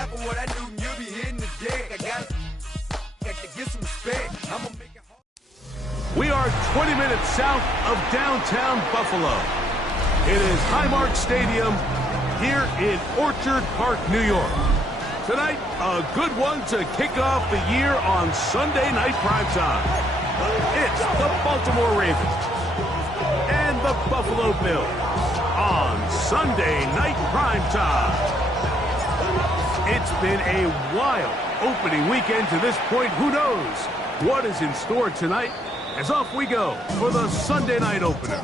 half of what I do, and you'll be hitting the deck. I got to get some respect. I'm gonna make it hard. We are 20 minutes south of downtown Buffalo. It is Highmark Stadium here in Orchard Park, New York. Tonight, a good one to kick off the year on Sunday night primetime. It's the Baltimore Ravens and the Buffalo Bills on Sunday night primetime. It's been a wild opening weekend to this point. Who knows what is in store tonight? As off we go for the Sunday night opener.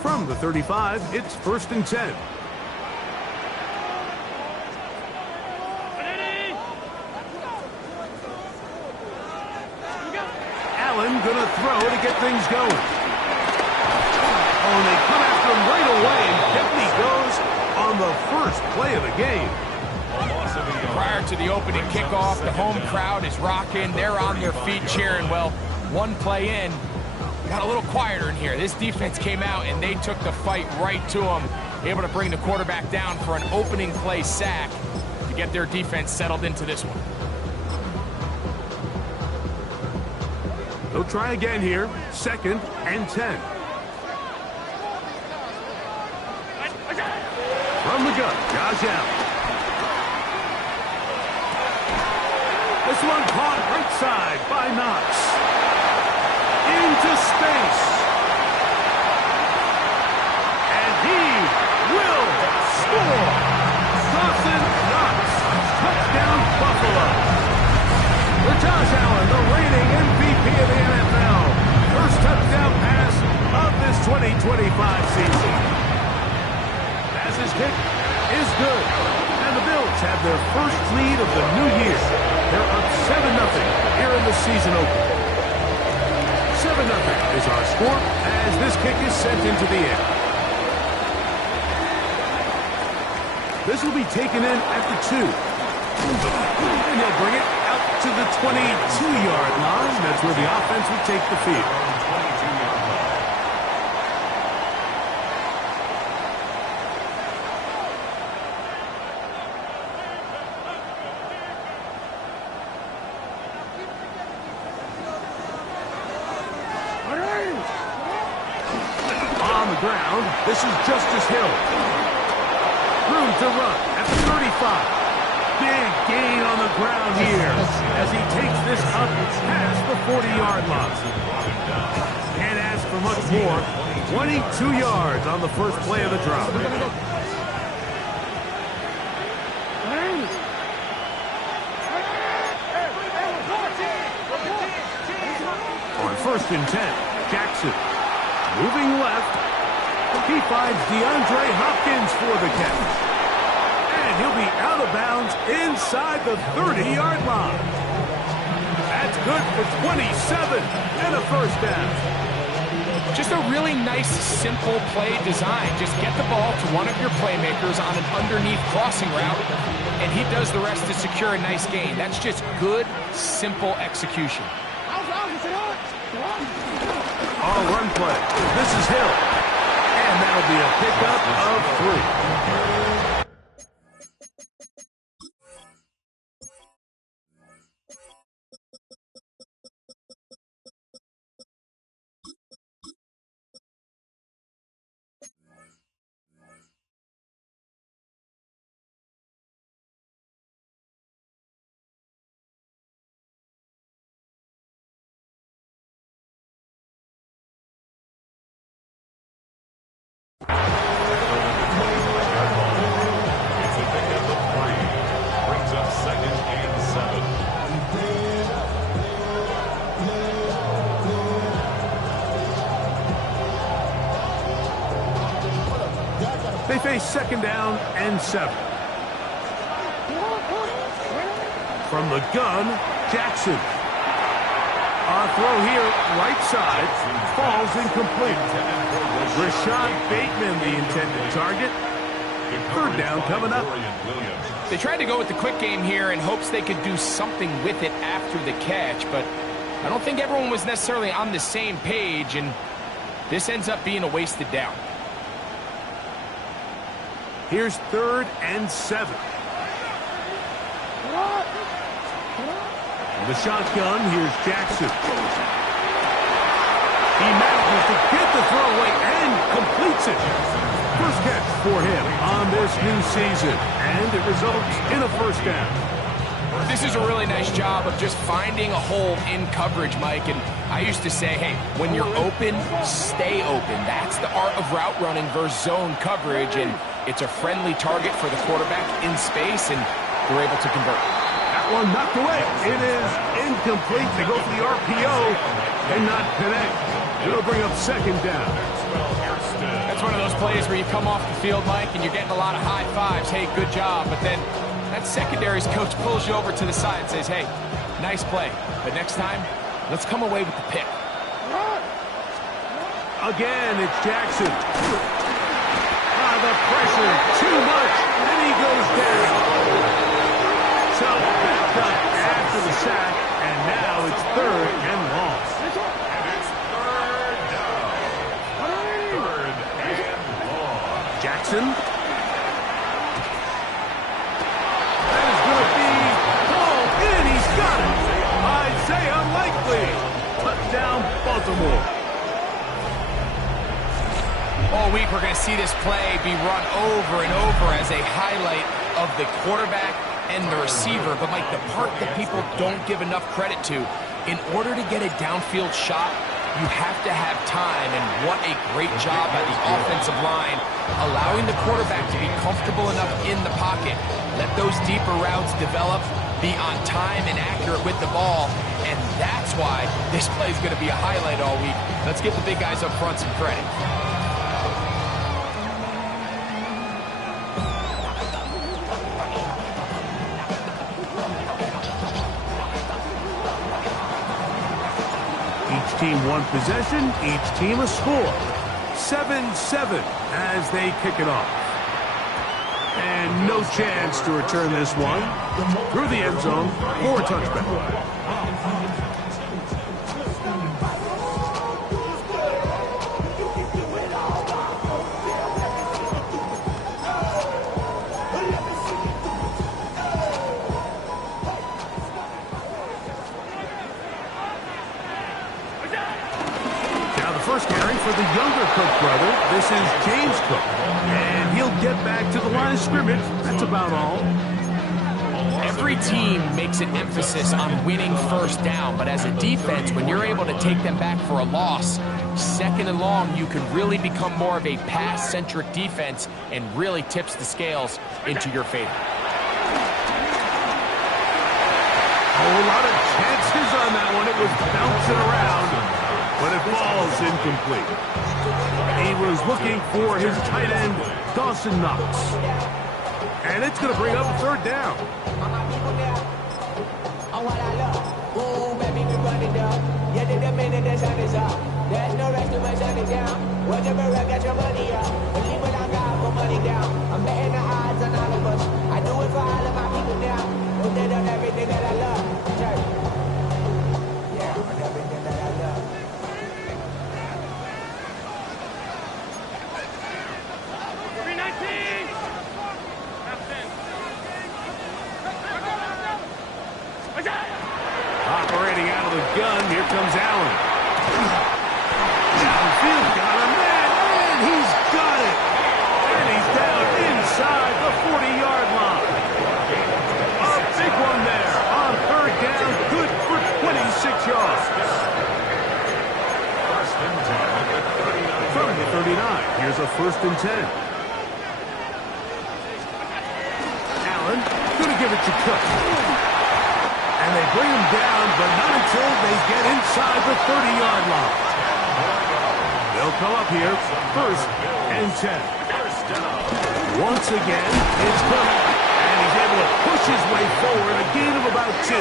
From the 35, it's 1st and 10. Allen gonna throw to get things going. Oh, and they come after him right away, and down he goes on the first play of the game. Prior to the opening kickoff, the home crowd is rocking. They're on their feet cheering. Well, one play in, got a little quieter in here. This defense came out, and they took the fight right to them, able to bring the quarterback down for an opening play sack to get their defense settled into this one. They'll try again here, 2nd and 10. From the gun, Josh Allen. This one caught right side by Knox. Into space. And he will score. Dawson Knox. Touchdown Buffalo. For Josh Allen, the reigning MVP of the NFL. First touchdown pass of this 2025 season. As his kick is good. And the Bills have their first lead of the new year. They're up 7-0 here in the season opener. 7-0 is our score as this kick is sent into the air. This will be taken in at the 2. And he'll bring it out to the 22-yard line. That's where the offense will take the field. On the ground, this is Justice Hill. Room to run at the 35. Big gain on the ground here as he takes this up past the 40-yard line. Can't ask for much more. 22 yards on the first play of the drop. On 1st and 10, Jackson moving left. He finds DeAndre Hopkins for the catch. And he'll be out of bounds inside the 30-yard line. That's good for 27 and a first down. Just a really nice, simple play design. Just get the ball to one of your playmakers on an underneath crossing route, and he does the rest to secure a nice gain. That's just good, simple execution. All run play. This is Hill. And that'll be a pickup of 3. They face 2nd down and 7. From the gun, Jackson. A throw here, right side, falls incomplete. Rashad Bateman, the intended target. 3rd down coming up. They tried to go with the quick game here in hopes they could do something with it after the catch, but I don't think everyone was necessarily on the same page, and this ends up being a wasted down. Here's 3rd and 7. The shotgun, here's Jackson. He manages to get the throw away and completes it. First catch for him on this new season, and it results in a first down. This is a really nice job of just finding a hole in coverage, Mike. And I used to say, hey, when you're open, stay open. That's the art of route running versus zone coverage, and it's a friendly target for the quarterback in space, and they're able to convert. That one knocked away. It is incomplete. They go for the RPO and not connect. It'll bring up 2nd down. That's one of those plays where you come off the field, Mike, and you're getting a lot of high fives. Hey, good job. But then that secondary's coach pulls you over to the side and says, hey, nice play. But next time, let's come away with the pick. Again, it's Jackson. The pressure, too much, and he goes down. So back up after the sack, and now it's 3rd and long. Jackson. That is going to be ball in. He's got it. Isaiah Likely. Touchdown, Baltimore. All week we're going to see this play be run over and over as a highlight of the quarterback and the receiver. But, Mike, the part that people don't give enough credit to, in order to get a downfield shot, you have to have time, and what a great job by the offensive line, allowing the quarterback to be comfortable enough in the pocket. Let those deeper routes develop, be on time and accurate with the ball, and that's why this play is going to be a highlight all week. Let's give the big guys up front some credit. Each team one possession, each team a score. 7-7 as they kick it off. And no chance to return this one through the end zone for a touchback. First carry for the younger Cook brother. This is James Cook. And he'll get back to the line of scrimmage. That's about all. Every team makes an emphasis on winning first down, but as a defense, when you're able to take them back for a loss, 2nd and long, you can really become more of a pass-centric defense and really tips the scales into your favor. A lot of chances on that one. It was bouncing around, but it falls incomplete. He was looking for his tight end, Dawson Knox. And it's going to bring up a 3rd down. There's no rest to my shining down. Whatever I got your money up. Believe what I got for money down. I'm betting the odds on all of us. I do it for all of my people now. Put that on everything that I love. Church. Yeah, on everything that I love. Operating out of the gun, here comes Allen. Downfield, got a man, and he's got it. And he's down inside the 40-yard line. A big one there on 3rd down, good for 26 yards. From the 39, here's a 1st and 10. Allen, gonna give it to Cook. And they bring him down, but not until they get inside the 30-yard line. They'll come up here, 1st and 10. Once again, it's Cook, and he's able to push his way forward, a gain of about 2.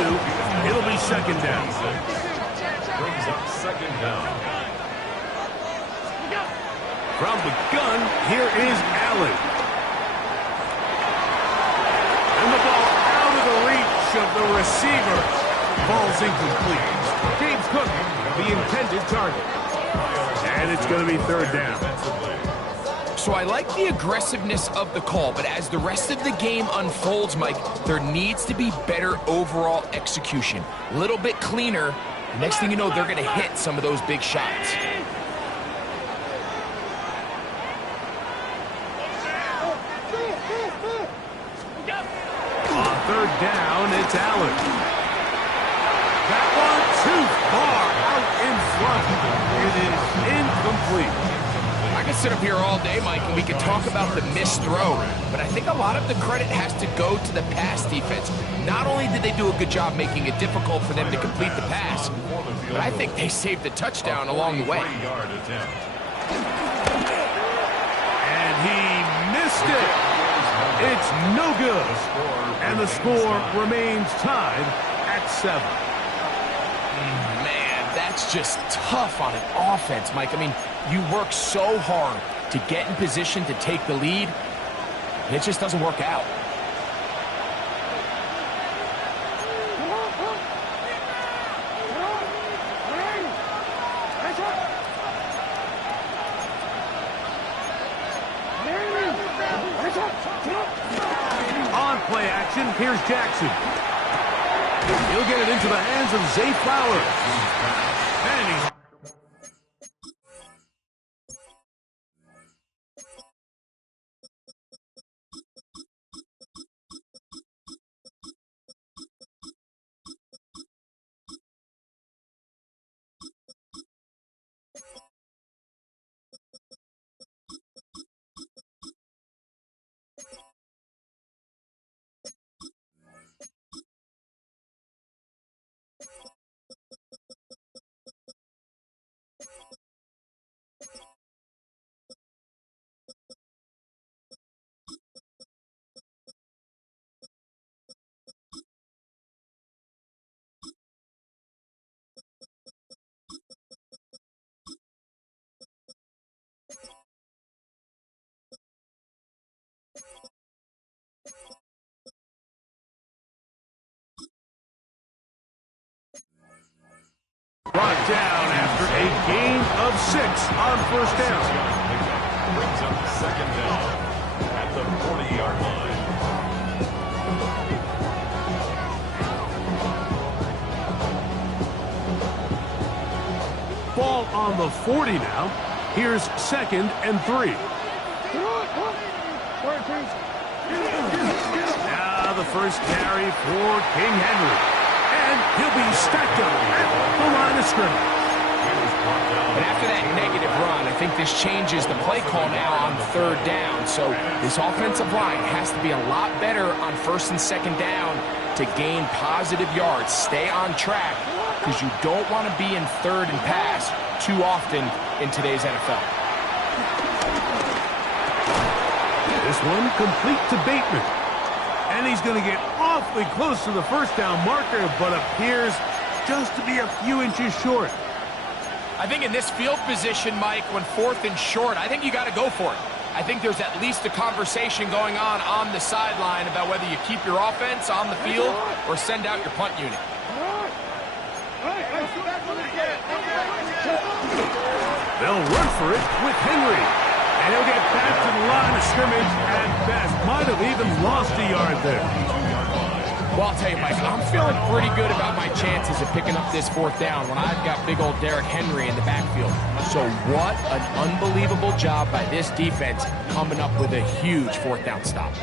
It'll be 2nd down. Brings up 2nd down. From the gun, here is Allen. And the ball receiver falls incomplete. James Cook, the intended target. And it's going to be third down. So I like the aggressiveness of the call, but as the rest of the game unfolds, Mike, there needs to be better overall execution. A little bit cleaner. Next thing you know, they're going to hit some of those big shots. On third down, it's Allen. That one too far out in front. It is incomplete. I could sit up here all day, Mike, and we could talk about the missed throw, but I think a lot of the credit has to go to the pass defense. Not only did they do a good job making it difficult for them to complete the pass, but I think they saved the touchdown along the way. And he missed it. It's no good. And the score remains tied at 7. Man, that's just tough on an offense, Mike. I mean, you work so hard to get in position to take the lead, and it just doesn't work out. On play action, here's Jackson. He'll get it into the hands of Zay Flowers. And he's brought down after a gain of 6 on first down. Brings up second down at the 40-yard line. Ball on the 40 now. Here's 2nd and 3. Now the first carry for King Henry. And he'll be stacked up at the line of scrimmage. But after that negative run, I think this changes the play call now on third down. So this offensive line has to be a lot better on 1st and 2nd down to gain positive yards. Stay on track, because you don't want to be in 3rd and pass too often in today's NFL. This one complete to Bateman. And he's going to get awfully close to the first down marker, but appears just to be a few inches short. I think in this field position, Mike, when 4th and short, I think you got to go for it. I think there's at least a conversation going on the sideline about whether you keep your offense on the field or send out your punt unit. They'll run for it with Henry. And he'll get back to the line of scrimmage at best. Might have even lost a yard there. Well, I'll tell you, Mike, I'm feeling pretty good about my chances of picking up this 4th down when I've got big old Derrick Henry in the backfield. So what an unbelievable job by this defense coming up with a huge 4th down stop.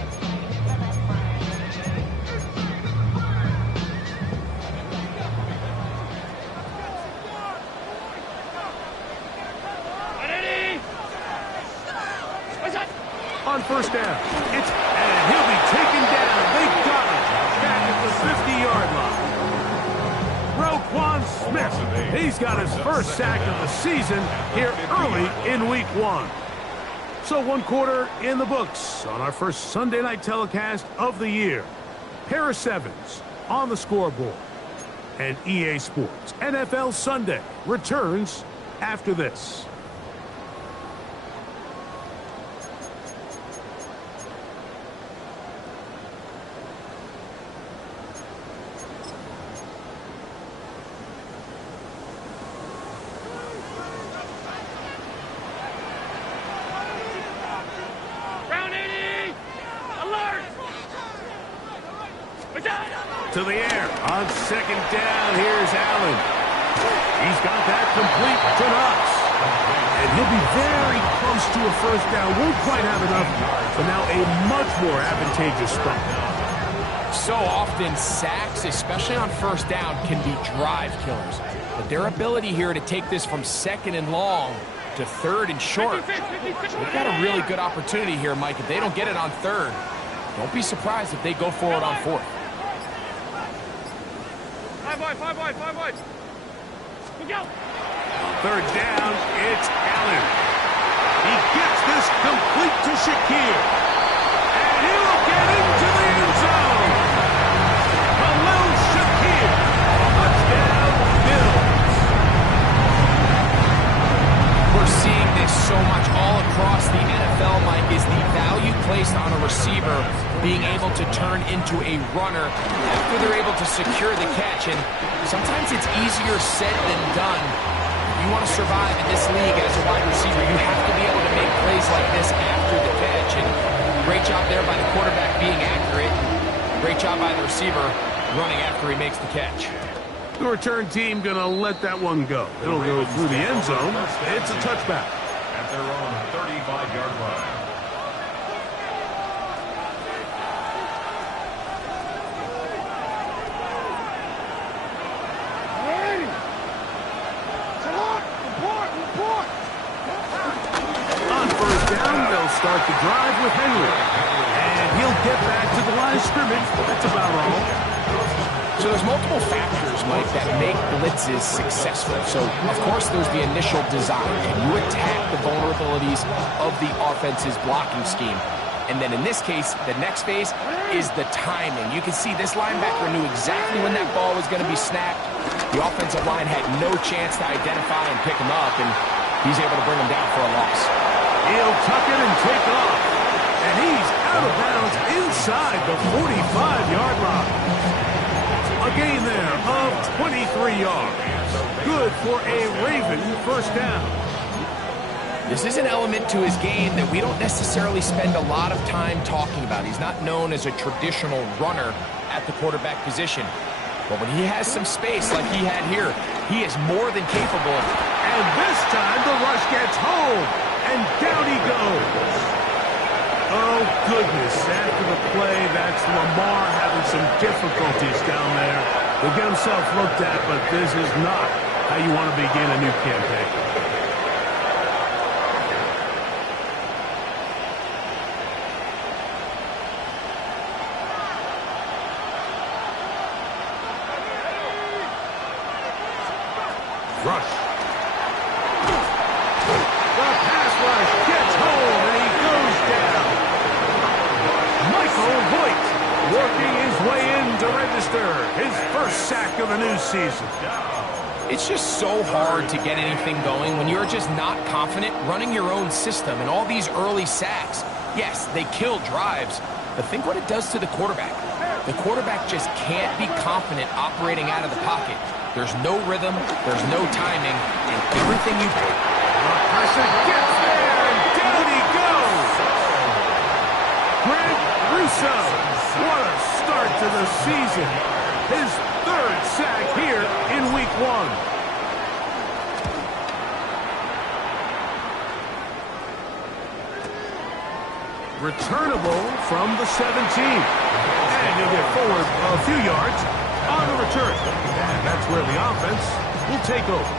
On first down, and he'll be taken down. They got him back at the 50-yard line. Roquan Smith, he's got his first sack of the season here early in week 1. So 1 quarter in the books on our first Sunday night telecast of the year. Harris Evans on the scoreboard. And EA Sports NFL Sunday returns after this. To the air. On second down, here's Allen. He's got that complete to Knox. And he'll be very close to a first down. Won't quite have enough, but now a much more advantageous spot. So often, sacks, especially on first down, can be drive killers. But their ability here to take this from second and long to third and short, they've got a really good opportunity here, Mike. If they don't get it on third, don't be surprised if they go for it on fourth. Five wide. Look out. Third down, it's Allen. He gets this complete to Shakir. And he'll get into the end zone. Khalil Shakir. Touchdown, Bills. We're seeing this so much all across the NFL, Mike, is the value placed on a receiver being able to turn into a runner after they're able to secure the catch. And sometimes it's easier said than done. If you want to survive in this league as a wide receiver, you have to be able to make plays like this after the catch. And great job there by the quarterback being accurate. Great job by the receiver running after he makes the catch. The return team going to let that one go. It'll go through the end zone. It's a touchback. At their own 35-yard line. On first down, they'll start the drive with Henry. And he'll get back to the line of scrimmage. That's about all. So there's multiple factors, Mike, that make blitzes successful. So, of course, there's the initial design. Can you attack the vulnerabilities of the offense's blocking scheme? And then in this case, the next phase is the timing. You can see this linebacker knew exactly when that ball was going to be snapped. The offensive line had no chance to identify and pick him up, and he's able to bring him down for a loss. He'll tuck it and take off. And he's out of bounds inside the 45-yard line. A gain there of 23 yards. Good for a Raven first down. This is an element to his game that we don't necessarily spend a lot of time talking about. He's not known as a traditional runner at the quarterback position. But when he has some space like he had here, he is more than capable of it. And this time the rush gets home. And down he goes. Oh, goodness. After the play, that's Lamar having some difficulties down there. He'll get himself looked at, but this is not how you want to begin a new campaign. Rush. The pass rush gets home, and he goes down. Michael Voigt working his way in to register his first sack of the new season. It's just so hard to get anything going when you're just not confident running your own system. And all these early sacks, yes, they kill drives, but think what it does to the quarterback. The quarterback just can't be confident operating out of the pocket. There's no rhythm, there's no timing, and everything you... Pressure gets there, and down he goes! Greg Russo, what a start to the season. His third sack here in week 1. Returnable from the 17. And he'll get forward a few yards on the return. And that's where the offense will take over.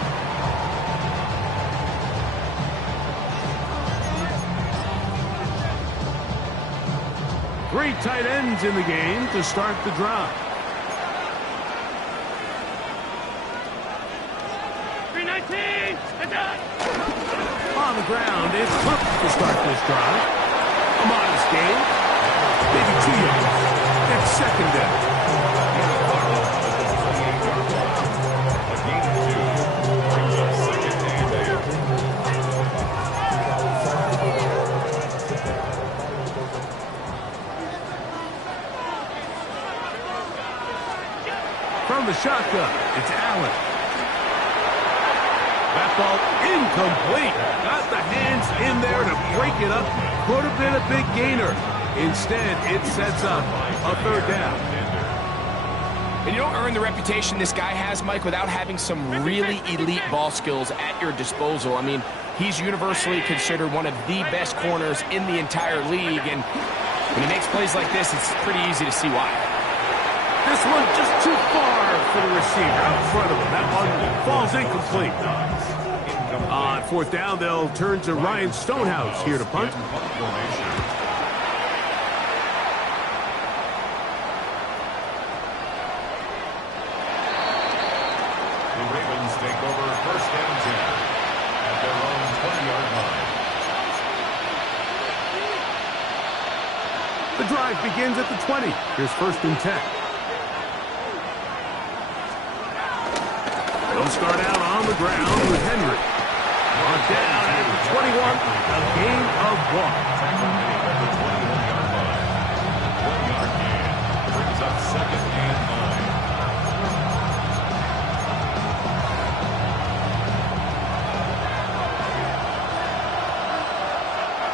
Three tight ends in the game to start the drive. 319! And done! On the ground, it's Cook to start this drive. A modest gain. Maybe 2 yards. It's second down. From the shotgun, it's Allen. That ball incomplete. Got the hands in there to break it up. Could have been a big gainer. Instead, it sets up a third down. And you don't earn the reputation this guy has, Mike, without having some really elite ball skills at your disposal. I mean, he's universally considered one of the best corners in the entire league, and when he makes plays like this, it's pretty easy to see why. This one just too far for the receiver out in front of him. That one falls incomplete. On fourth down, they'll turn to Ryan Stonehouse here to punt. The Ravens take over first down 10 at their own 20-yard line. The drive begins at the 20. Here's first and 10. They'll start out on the ground with Henry. On down at the 21, a gain of 1. Tackle made at the 21-yard line. 1-yard gain brings up second and 9.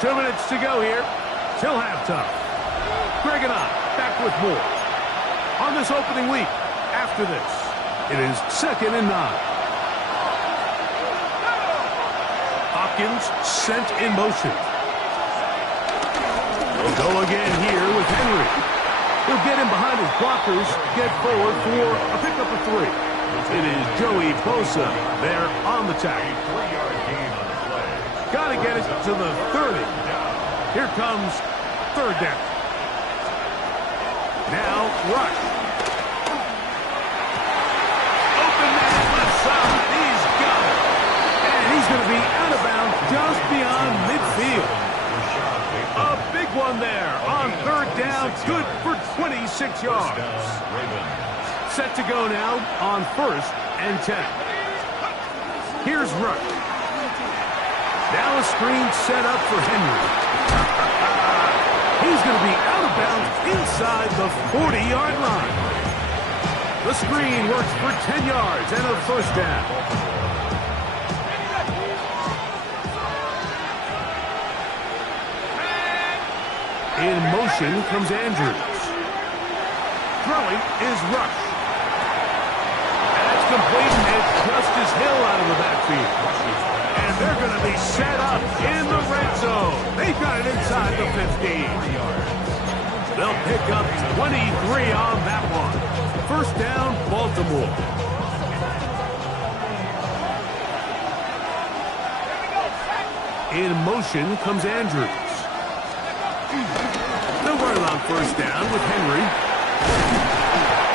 2 minutes to go here till halftime. Greg and I back with more on this opening week. After this, it is second and 9. Hopkins sent in motion. They'll go again here with Henry. He'll get him behind his blockers, get forward for a pickup of 3. It is Joey Bosa there on the tackle. 3-yard gain on the play. Got to get it to the 30. Here comes third down. Now rush. Open man left side. He's got it. And he's going to be out of bounds just beyond midfield. A big one there on third down. Good for 26 yards. Set to go now on first and 10. Here's Rush. Now a screen set up for Henry. He's going to be out of bounds inside the 40-yard line. The screen works for 10 yards and a first down. In motion comes Andrews. Throwing is Rush. That's complete, and it's Justice Hill out of the backfield. And they're going to be set up in the red zone. They've got it inside the 15. They'll pick up 23 on that one. First down, Baltimore. In motion comes Andrews. They'll run it on first down with Henry.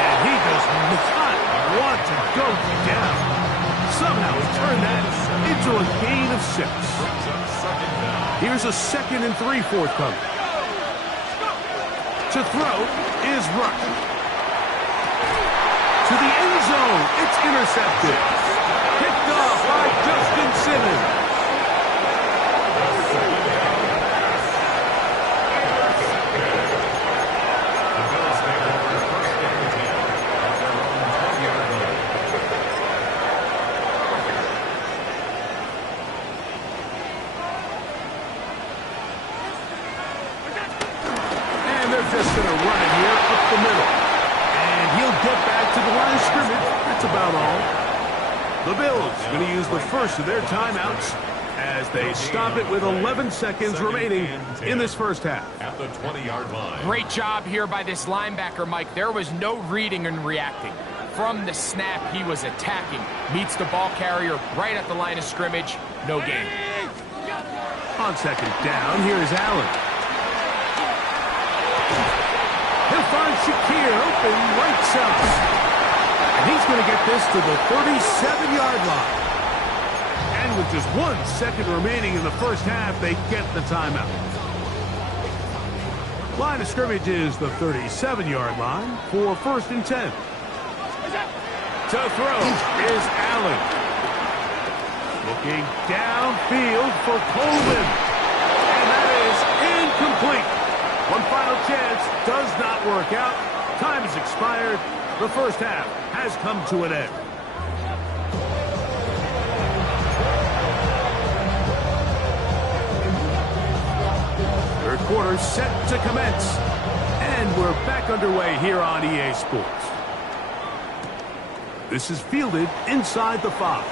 And he does not want to go down. Somehow he turned that into a gain of 6. Here's a 2nd and 3 forthcoming. To throw is Rush. To the end zone. It's intercepted. Picked off by Justin Simmons. Just going to run it here up the middle. And he'll get back to the line of scrimmage. That's about all. The Bills going to use the first of their timeouts as they stop it with 11 seconds remaining in this first half. At the 20-yard line. Great job here by this linebacker, Mike. There was no reading and reacting. From the snap, he was attacking. Meets the ball carrier right at the line of scrimmage. No gain. On second down, here's Allen. He'll find Shakir open right side. And he's going to get this to the 37-yard line. And with just 1 second remaining in the first half, they get the timeout. Line of scrimmage is the 37-yard line for first and 10. To throw is Allen. Looking downfield for Coleman. And that is incomplete. One final chance does not work out. Time has expired. The first half has come to an end. Third quarter set to commence. And we're back underway here on EA Sports. This is fielded inside the 5.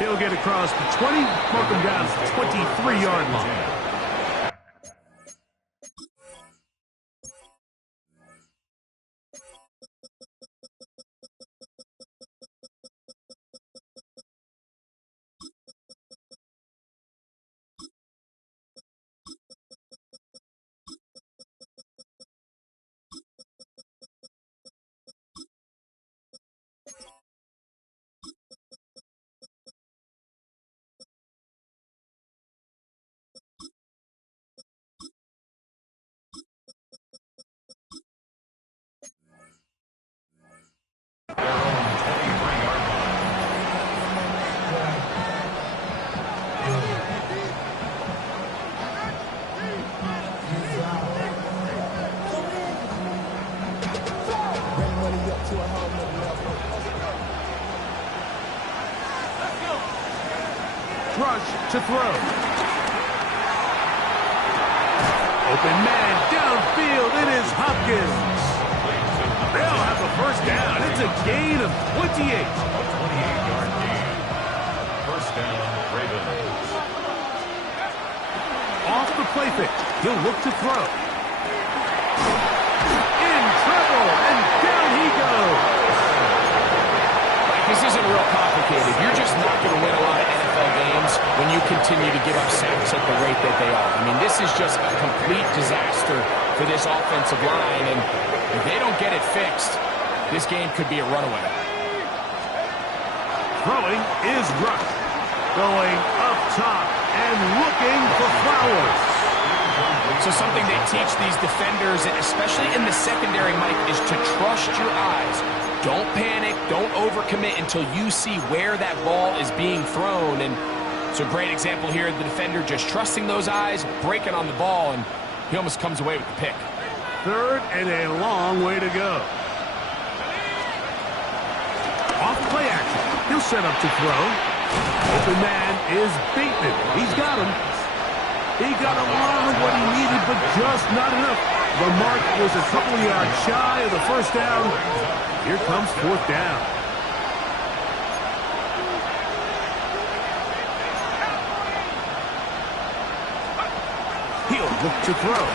He'll get across the 20, mark him down to the 23-yard line. Rush to throw. Open man downfield. It is Hopkins. They'll have a first down. It's a gain of 28. A 28-yard gain. First down, Ravens. Off the play fake. He'll look to throw. In trouble, and down he goes. This isn't real complicated. You're just not going to win a lot of NFL games when you continue to give up sacks at the rate that they are. I mean, this is just a complete disaster for this offensive line, and if they don't get it fixed, this game could be a runaway. Throwing is Rush. Going up top and looking for Flowers. So something they teach these defenders, especially in the secondary, Mike, is to trust your eyes. Don't panic, don't overcommit until you see where that ball is being thrown. And it's a great example here, the defender just trusting those eyes, breaking on the ball, and he almost comes away with the pick. Third and a long way to go. Off play action. He'll set up to throw. Open man is Bateman. He's got him. He got a lot of what he needed, but just not enough. The mark was a couple of yards shy of the first down. Here comes fourth down. He'll look to throw.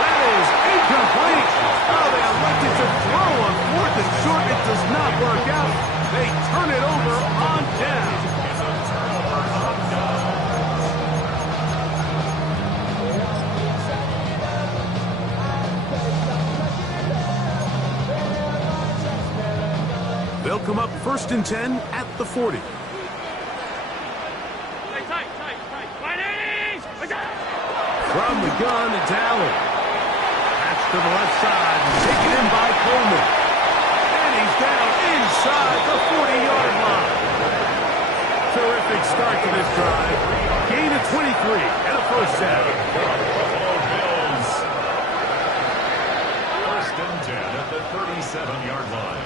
That is incomplete. Oh, they elected to throw on fourth and short. It does not work out. They turn it over on down. They'll come up first and 10 at the 40. From the gun, it's Allen. Pass to the left side, taken in by Coleman. And he's down inside the 40-yard line. Terrific start to this drive. Gain of 23 and a first down. Buffalo Bills. First and 10 at the 37-yard line.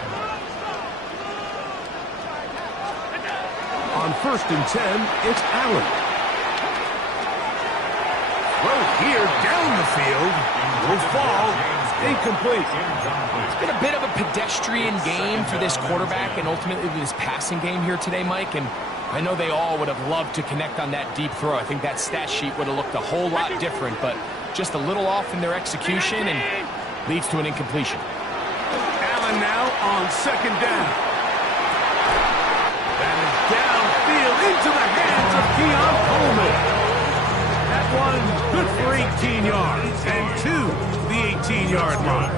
On first and 10, it's Allen. Throw here down the field. Will fall. Incomplete. It's been a bit of a pedestrian game for this quarterback and ultimately this passing game here today, Mike. And I know they all would have loved to connect on that deep throw. I think that stat sheet would have looked a whole lot different, but just a little off in their execution and leads to an incompletion. Allen now on second down. That is downfield into the hands of Keon Coleman. That one good for 18 yards and to the 18-yard line.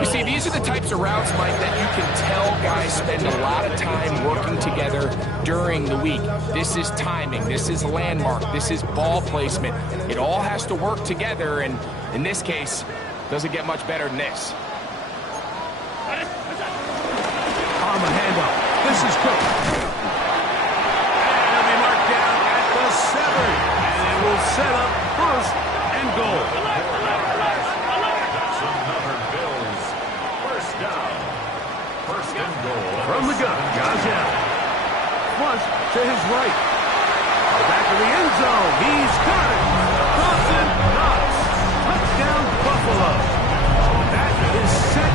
You see, these are the types of routes, Mike, that you can tell guys spend a lot of time working together during the week. This is timing. This is landmark. This is ball placement. It all has to work together, and in this case, doesn't get much better than this. On the handoff, this is Cook. And he'll be marked down at the 7. And it will set up first and goal. That's another Bills. First down. First and goal. From the gun, Josh Allen. Flush to his right. Back of the end zone. He's got it. Dawson Knox. Touchdown, Buffalo. That is 7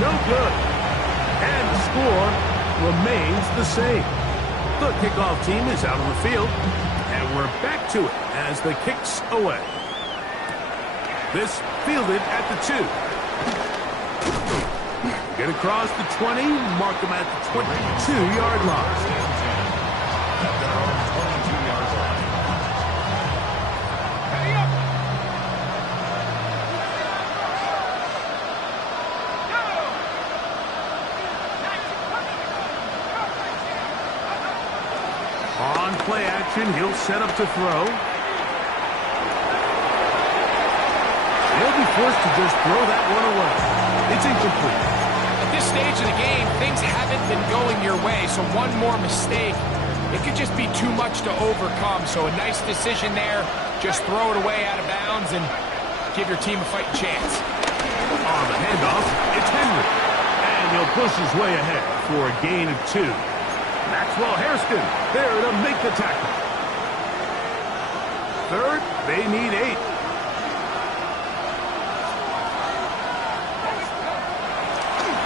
no good. And the score remains the same. The kickoff team is out on the field, and we're back to it as the kick's away. This fielded at the 2. Get across the 20, mark them at the 22-yard line. At their own 22-yard line. On play action, he'll set up to throw. He'll be forced to just throw that one away. It's incomplete. At this stage of the game, things haven't been going your way, so one more mistake, it could just be too much to overcome. So a nice decision there. Just throw it away out of bounds and give your team a fighting chance. On the handoff, it's Henry. And he'll push his way ahead for a gain of 2. Maxwell Hairston there to make the tackle. Third, they need 8.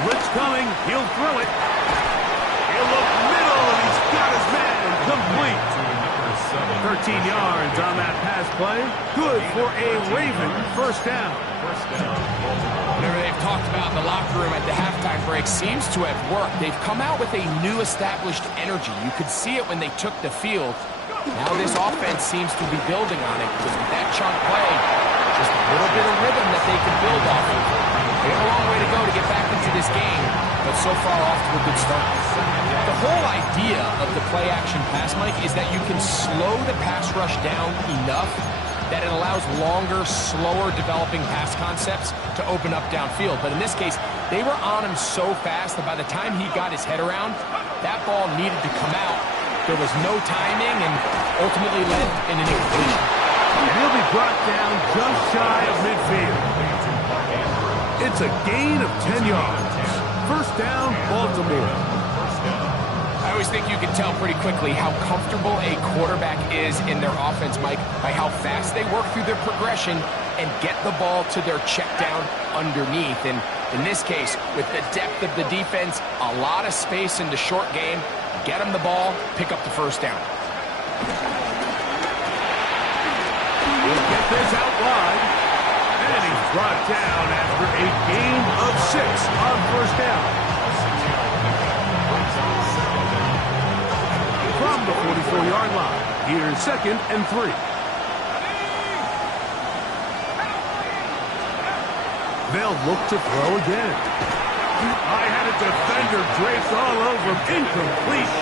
Blitz coming, he'll throw it. He'll look middle, and he's got his man complete. 13 yards on that pass play. Good for a Raven first down. Whatever they've talked about in the locker room at the halftime break seems to have worked. They've come out with a new established energy. You could see it when they took the field. Now this offense seems to be building on it because with that chunk play, just a little bit of rhythm that they can build off of. They have a long way to go to get back into this game, but so far off to a good start. The whole idea of the play-action pass, Mike, is that you can slow the pass rush down enough that it allows longer, slower developing pass concepts to open up downfield. But in this case, they were on him so fast that by the time he got his head around, that ball needed to come out. There was no timing and ultimately led in an incompletion. And he'll be brought down just shy of midfield. It's a gain of 10 yards. First down, Baltimore. I always think you can tell pretty quickly how comfortable a quarterback is in their offense, Mike, by how fast they work through their progression and get the ball to their check down underneath. And in this case, with the depth of the defense, a lot of space in the short game, get them the ball, pick up the first down. We'll get this out wide. And he's brought down after a gain of 6 on first down. From the 44-yard line, here's 2nd and 3. They'll look to throw again. I had a defender draped all over him. Incomplete.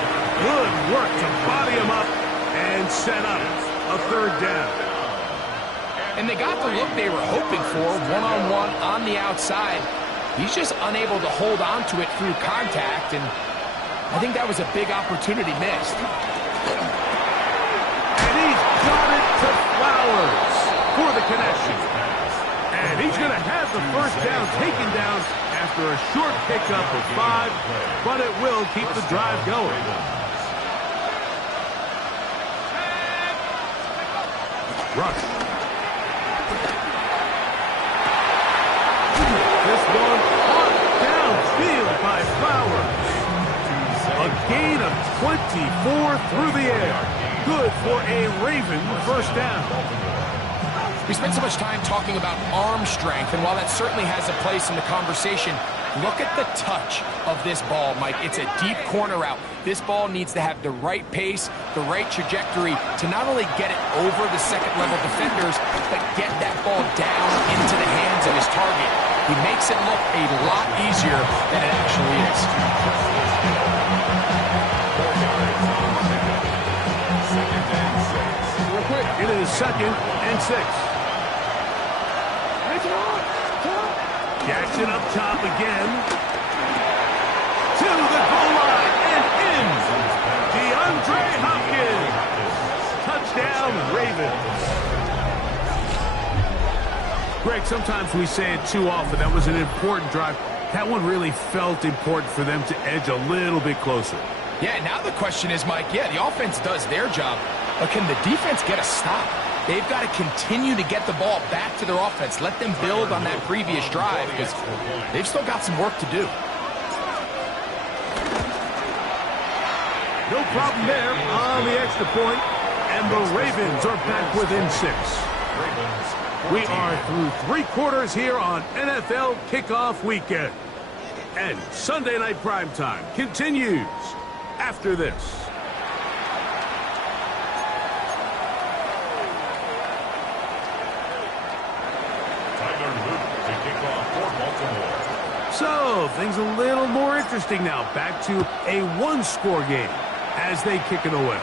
Good work to body him up and set up a 3rd down. And they got the look they were hoping for, one-on-one on the outside. He's just unable to hold on to it through contact, and I think that was a big opportunity missed. And he's got it to Flowers for the connection. And he's going to have the first down taken down after a short pickup of 5, but it will keep the drive going. Rush. This one on downfield by Flowers. A gain of 24 through the air. Good for a Raven first down. We spent so much time talking about arm strength, and while that certainly has a place in the conversation, look at the touch of this ball, Mike. It's a deep corner route. This ball needs to have the right pace, the right trajectory to not only get it over the second-level defenders, but get that ball down into the hands of his target. He makes it look a lot easier than it actually is. It is 2nd and 6. Jackson up top again. To the goal line and in. DeAndre Hopkins. Touchdown, Ravens. Greg, sometimes we say it too often. That was an important drive. That one really felt important for them to edge a little bit closer. Yeah, now the question is, Mike, the offense does their job, but can the defense get a stop? They've got to continue to get the ball back to their offense. Let them build on that previous drive because they've still got some work to do. No problem there on the extra point, and the Ravens are back within 6. We are through 3 quarters here on NFL Kickoff Weekend. And Sunday Night Primetime continues after this. So, things a little more interesting now. Back to a 1-score game as they kick it away.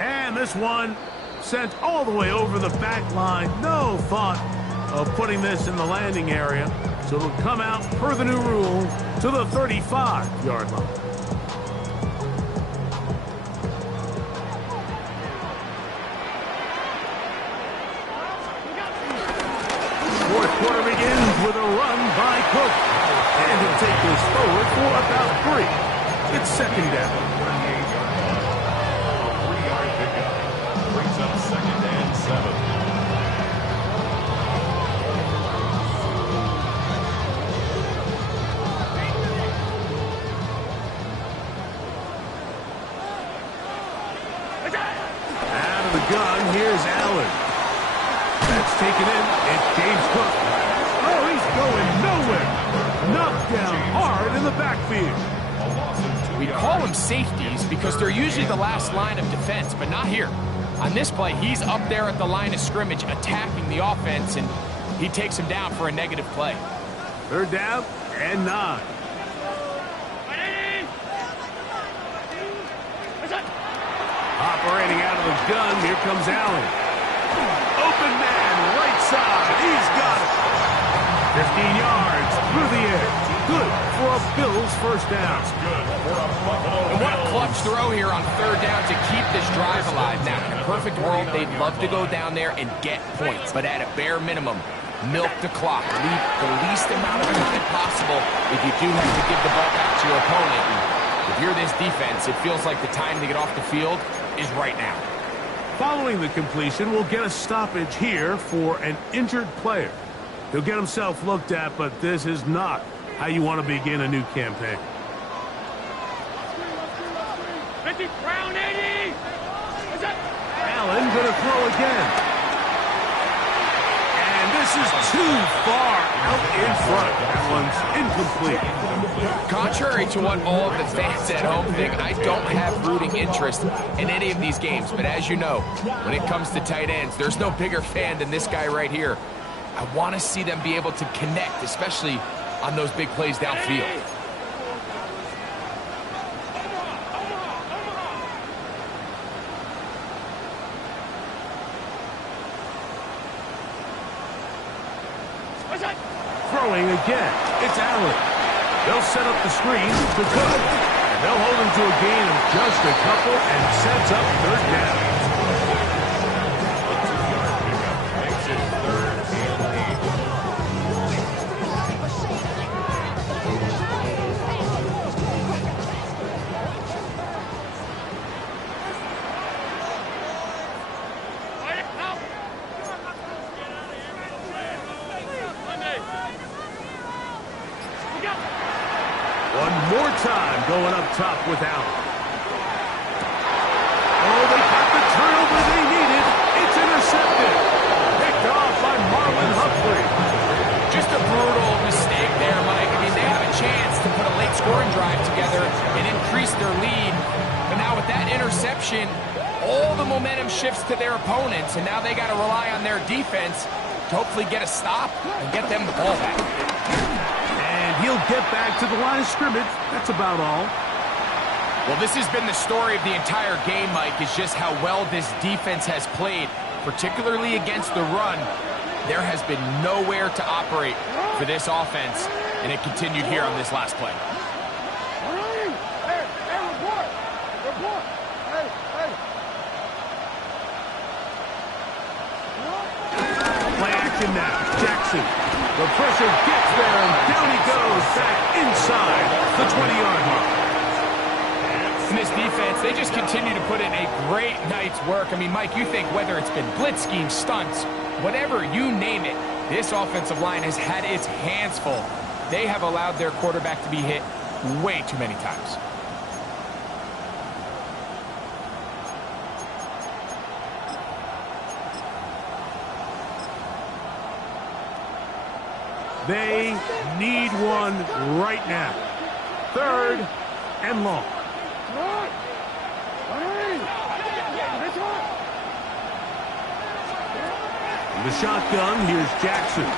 And this one sent all the way over the back line. No thought of putting this in the landing area. So it'll come out, per the new rule, to the 35-yard line. Fourth quarter begins with a run by Cook. And he'll take this forward for about 3. It's second down. A 3-yard pickup. Brings up 2nd and 7. Out of the gun, here's Allen. That's taken in. It's James Cook. Oh, he's going nowhere. Knocked down hard in the backfield. We call them safeties because they're usually the last line of defense, but not here. On this play, he's up there at the line of scrimmage attacking the offense, and he takes him down for a negative play. Third down and 9. Operating out of the gun, here comes Allen. Open man, right side, he's got it. 15 yards through the air. Good for a Bills first down. And what a clutch throw here on third down to keep this drive alive. Now, in a perfect world, they'd love to go down there and get points, but at a bare minimum, milk the clock. Leave the least amount of time possible if you do have to give the ball back to your opponent. And if you're this defense, it feels like the time to get off the field is right now. Following the completion, we'll get a stoppage here for an injured player. He'll get himself looked at, but this is not how you want to begin a new campaign. 50, round 80. Allen going to throw again. And this is too far out in front. That one's incomplete. Contrary to what all of the fans at home think, I don't have rooting interest in any of these games. But as you know, when it comes to tight ends, there's no bigger fan than this guy right here. I want to see them be able to connect, especially on those big plays downfield. Throwing again. It's Allen. They'll set up the screen to Cook. And they'll hold him to a gain of just a couple and sets up third down. Makes it 3rd and 8. One more time going up top with Allen. Oh, they got the turnover they needed. It's intercepted. Picked off by Marlon Humphrey. Just a brutal mistake there, Mike. I mean, they have a chance to put a late scoring drive together and increase their lead. But now with that interception, all the momentum shifts to their opponents, and now they got to rely on their defense to hopefully get a stop and get them the ball back. And he'll get back to the line of scrimmage. That's about all. Well, this has been the story of the entire game, Mike, is just how well this defense has played, particularly against the run. There has been nowhere to operate for this offense, and it continued here on this last play. Play action now. Jackson. The pressure gets there, and down he goes back inside the 20-yard line. And this defense defense, they just continue to put in a great night's work. I mean, Mike, you think whether it's been blitz schemes, stunts, whatever you name it, this offensive line has had its hands full. They have allowed their quarterback to be hit way too many times. They need one right now. 3rd and long. The shotgun, here's Jackson.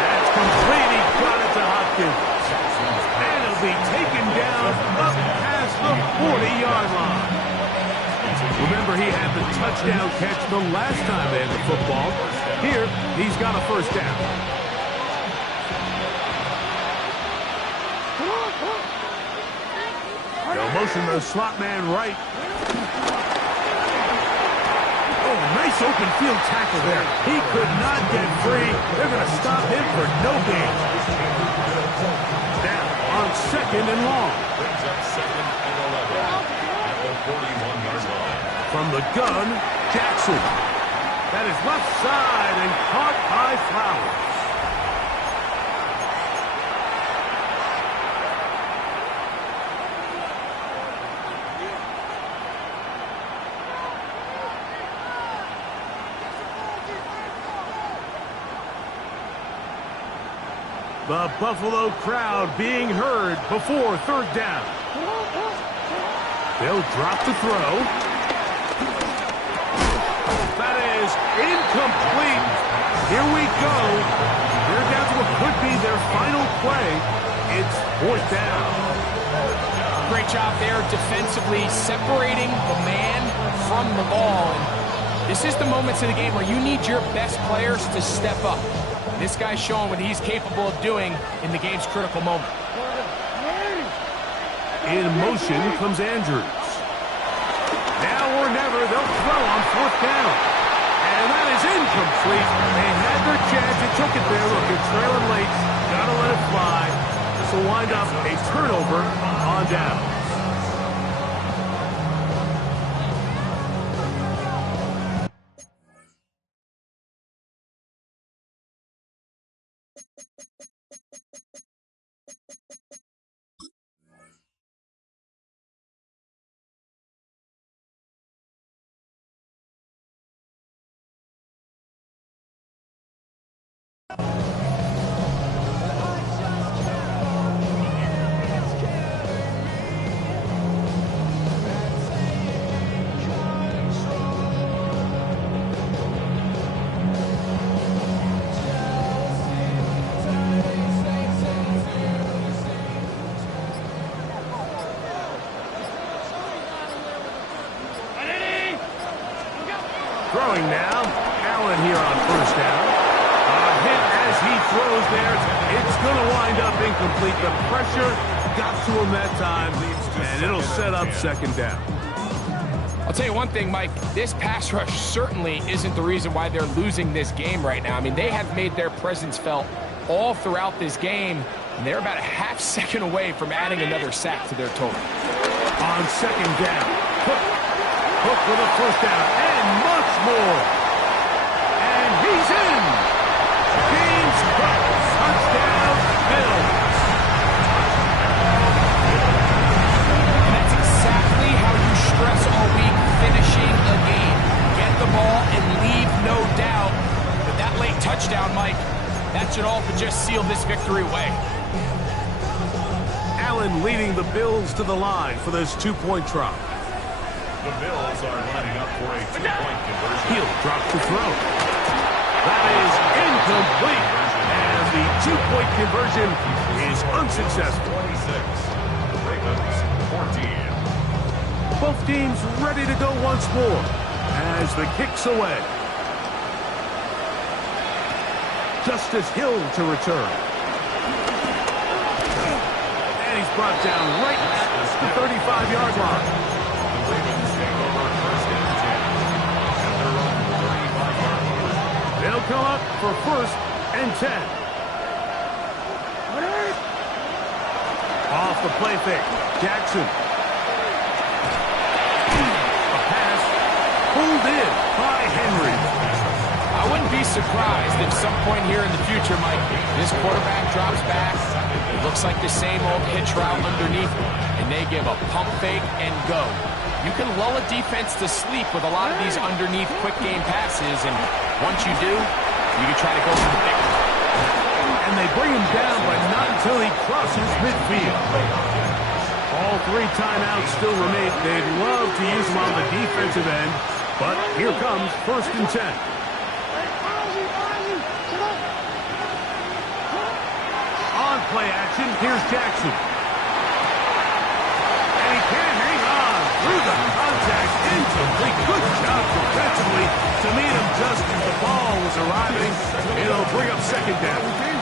That's complete, he got it to Hopkins. And it'll be taken down up past the 40-yard line. Remember, he had the touchdown catch the last time they had the football. Here, he's got a first down. They'll motion the slot man right. Oh, nice open field tackle there. He could not get free. They're going to stop him for no gain. Down on 2nd and long. Brings up 2nd and 11 at the 41-yard line. From the gun, Jackson. That is left side and caught by Flowers. The Buffalo crowd being heard before 3rd down. They'll drop the throw. That is incomplete. Here we go. They're down to what could be their final play. It's 4th down. Great job there defensively separating the man from the ball. And this is the moments of the game where you need your best players to step up. This guy's showing what he's capable of doing in the game's critical moment. In motion comes Andrews. Now or never, they'll throw on 4th down. And that is incomplete. They had their chance. They took it there. Look, they're trailing late. Gotta let it fly. This will wind up a turnover on down. Throwing now. Allen here on 1st down. A hit as he throws there. It's going to wind up incomplete. The pressure got to him that time, and it'll set up 2nd down. I'll tell you one thing, Mike. This pass rush certainly isn't the reason why they're losing this game right now. I mean, they have made their presence felt all throughout this game, and they're about a half second away from adding another sack to their total. On 2nd down, Hook with a 1st down, and much more. And he's in. James Cook, touchdown, Bills. And that's exactly how you stress all week finishing a game. Get the ball and leave no doubt. But that late touchdown, Mike, that should all but just seal this victory away. Allen leading the Bills to the line for this 2-point try. The Bills are lining up for a 2-point conversion. He'll drop the throw. That is incomplete. And the 2-point conversion is unsuccessful. 26. Ravens 14. Both teams ready to go once more as the kick's away. Justice Hill to return. And he's brought down right at the 35-yard line. The Ravens take over 1st and 10 at their own 35-yard line. They'll come up for 1st and 10. Off off the play fake. Jackson. A pass pulled in by Henry. I wouldn't be surprised if some point here in the future, Mike, this quarterback drops back. It looks like the same old hitch route underneath, and they give a pump fake and go. You can lull a defense to sleep with a lot of these underneath quick game passes, and once you do, you can try to go for the big one. And they bring him down, but not until he crosses midfield. All 3 timeouts still remain. They'd love to use them on the defensive end, but here comes 1st and 10. On play action, here's Jackson. And he can't hang on through the contact, incomplete. Good job defensively to meet him just as the ball was arriving. It'll bring up 2nd down.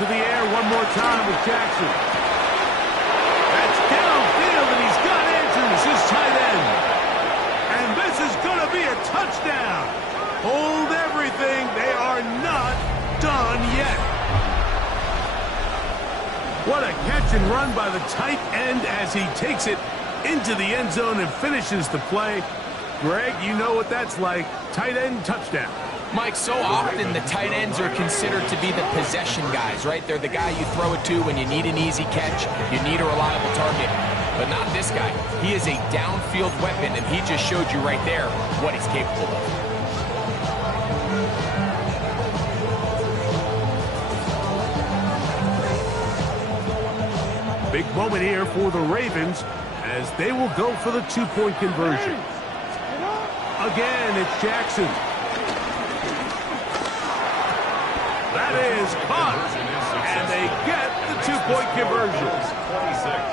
To the air one more time with Jackson. That's downfield, and he's got Andrews, his tight end. And this is going to be a touchdown. Hold everything. They are not done yet. What a catch and run by the tight end as he takes it into the end zone and finishes the play. Greg, you know what that's like. Tight end touchdown. Mike, so often the tight ends are considered to be the possession guys, right? They're the guy you throw it to when you need an easy catch, you need a reliable target. But not this guy. He is a downfield weapon, and he just showed you right there what he's capable of. Big moment here for the Ravens as they will go for the 2-point conversion. Again, it's Jackson. That is caught, and they get the 2-point conversion.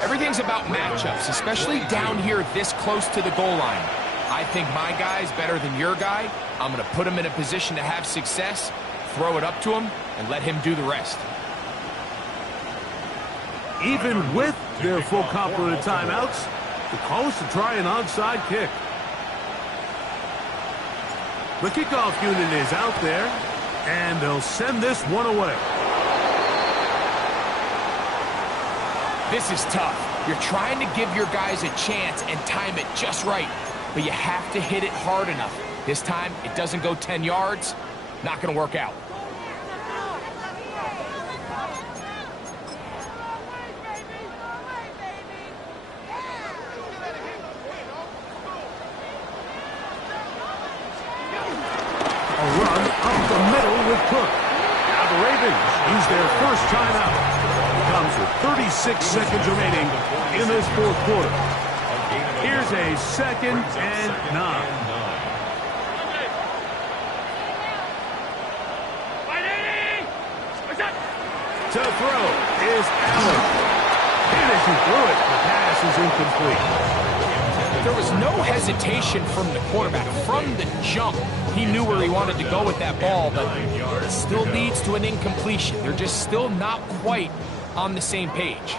Everything's about matchups, especially down here this close to the goal line. I think my guy's better than your guy. I'm going to put him in a position to have success, throw it up to him, and let him do the rest. Even with their full complement of timeouts, the call is to try an onside kick. The kickoff unit is out there, and they'll send this one away. This is tough. You're trying to give your guys a chance and time it just right, but you have to hit it hard enough. This time, it doesn't go 10 yards. Not going to work out. Use their first timeout. Comes with 36 seconds remaining in this 4th quarter. Here's a 2nd and 9. To throw is Allen. Finishing through it. The pass is incomplete. There was no hesitation from the quarterback. From the jump, he knew where he wanted to go with that ball, but it still leads to an incompletion. They're just still not quite on the same page.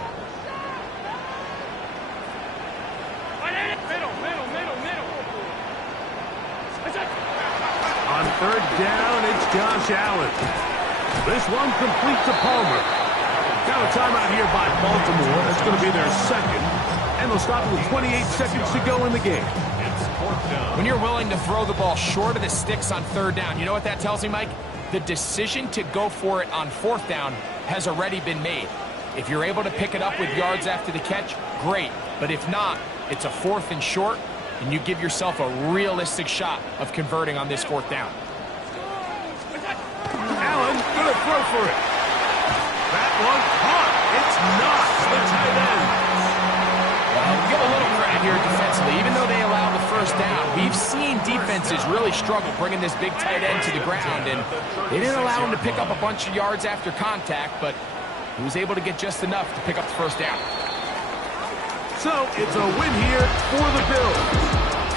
On 3rd down, it's Josh Allen. This one complete to Palmer. Now a timeout here by Baltimore. That's going to be their 2nd. And they'll stop with 28 seconds to go in the game. When you're willing to throw the ball short of the sticks on 3rd down, you know what that tells me, Mike? The decision to go for it on 4th down has already been made. If you're able to pick it up with yards after the catch, great. But if not, it's a 4th and short, and you give yourself a realistic shot of converting on this 4th down. Allen going to throw for it. That one caught. It's not the tight end. Give a little credit here defensively. Even though they allow the 1st down, we've seen defenses really struggle bringing this big tight end to the ground, and they didn't allow him to pick up a bunch of yards after contact, but he was able to get just enough to pick up the 1st down. So it's a win here for the Bills.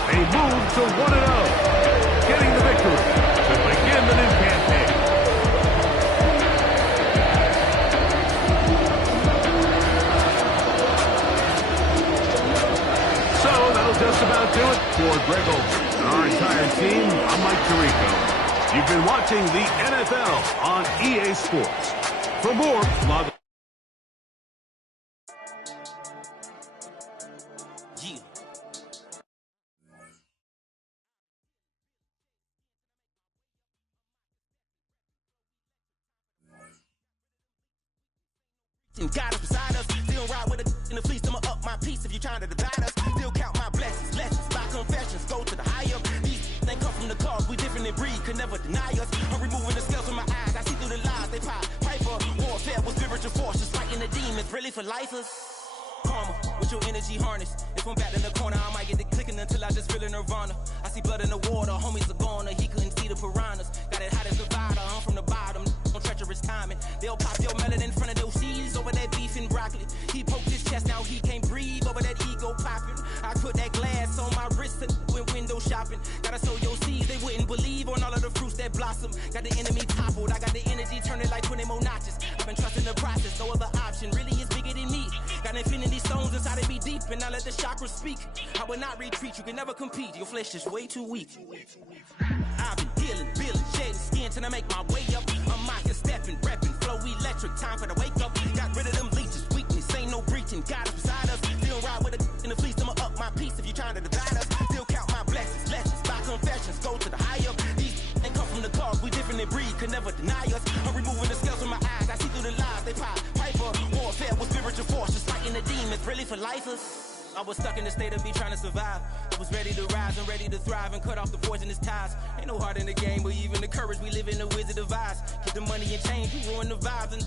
They move to 1-0, getting the victory to begin the new campaign. Just about do it for Greg Olsen and our entire team. I'm Mike Tirico. You've been watching the NFL on EA Sports. For more, log on. God is beside us, still ride with a in the fleece, I'ma up my piece if you're trying to divide us. Still count my blessings, lessons, by confessions, go to the higher. These they come from the cause, we different in breed, could never deny us. I'm removing the scales from my eyes, I see through the lies, they pop. Piper, warfare with spiritual forces, fighting the demons, really for lifers. Karma, with your energy harness. If I'm back in the corner, I might get the clicking until I just feel a nirvana. I see blood in the water, homies are gone, he couldn't see the piranhas. Got it hot as Nevada, I'm from the bottom, on treacherous timing. They'll pop your melon in front of those seeds over that beef and broccoli. He poked his chest, now he can't breathe over that ego popping. I put that glass on my wrist and went window shopping. Gotta sow your seeds, they wouldn't believe on all of the fruits that blossom. Got the enemy toppled, I got the energy turning like 20 more notches. I've been trusting the process, no other option really is bigger than me. Got infinity stones inside of me deep, and I let the chakras speak. I will not retreat, you can never compete, your flesh is way too weak. I've been healing, feeling, shedding skin till I make my way up. I'm mocking, stepping, repping, flow electric, time for the wake up. Got rid of them leeches, weakness, ain't no breaching, God is beside us. Still ride with a in the fleece, I'ma up my piece if you're trying to divide us. Still count my blessings, lessons, by confessions, go to the higher. These they come from the cause, we different in breed, could never deny us. I'm removing the scales from my eyes, I see through the lies, they pop. Piper, warfare with spiritual forces, fighting the demons, really for lifers. I was stuck in the state of me trying to survive. I was ready to rise and ready to thrive and cut off the poisonous ties. Ain't no heart in the game, but even the courage we live in the Wizard of Oz. Get the money and change, we ruin the vibes and